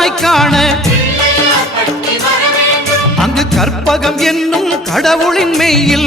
ஒன்றாய் காண. அங்கு கற்பகம் என்னும் கடவுளின் மெய்யில்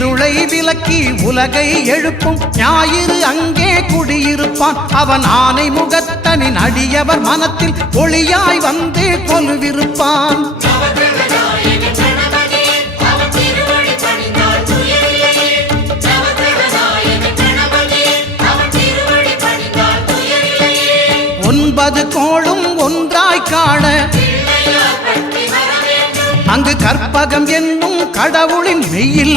இருளை விலக்கி உலகை எழுப்பும். ஞாயிறு அங்கே குடியிருப்பான். அவன் ஆனை முகத்தனின் அடியவர் மனத்தில் ஒளியாய் வந்து கொலுவிருப்பான். ஒன்பது கோளும் ஒன்றாய் காண அங்கு கற்பகம் என்னும் கடவுளின் மெயில்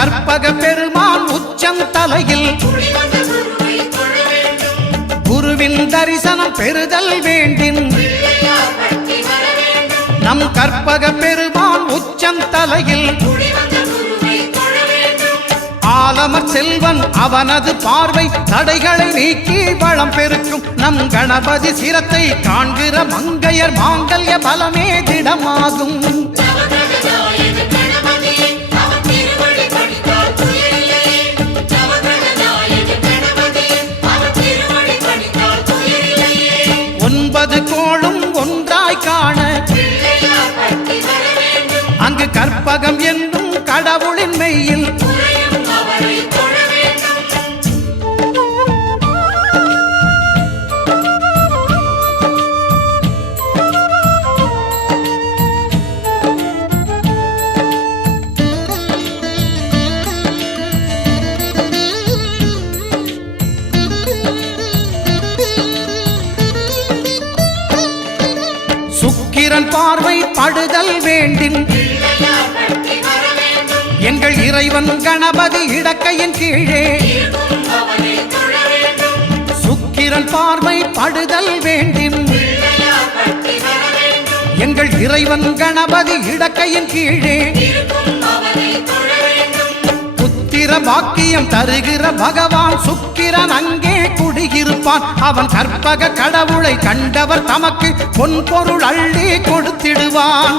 கற்பக பெருமான் உச்சம் தலையில் குருவின் தரிசனம் பெறுதல் வேண்டின் நம் கற்பக பெருமான் உச்சந்தலையில் ஆலமர் செல்வன் அவனது பார்வை தடைகளை நீக்கி வளம் பெருக்கும் நம் கணபதி சிரத்தை காண்கிற மங்கையர் மாங்கல்ய பலமே திடமாகும். எங்கள் கணபதி இடக்கையின் கீழே. சுக்கிரன் பார்வை படுதல் வேண்டும் எங்கள் இறைவன் கணபதி இடக்கையின் கீழே. புத்திர பாக்கியம் தருகிற பகவான் சுக்கிரன் அங்கே குடியிருப்பான். அவன் கற்பக கடவுளை கண்டவர் தமக்கு பொன் பொருள் அள்ளி கொடுத்திடுவான்.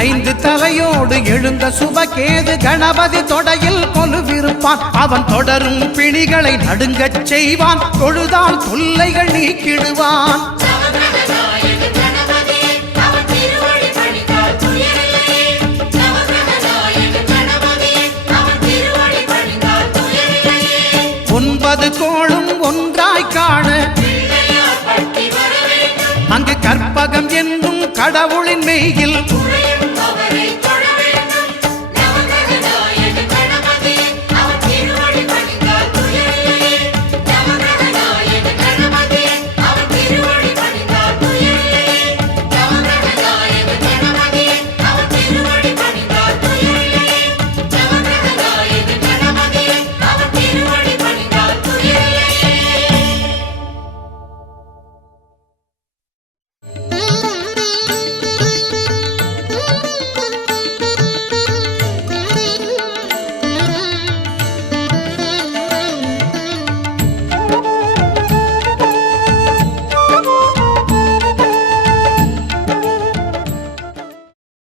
ஐந்து தலையோடு எழுந்த சுபகேது கணபதி தொடையில் கொலுவிருப்பான். அவன் தொடரும் பிணிகளை நடுங்கச் செய்வான். தொழுதால் தொல்லைகள் நீக்கிடுவான். ஒன்பது கோளும்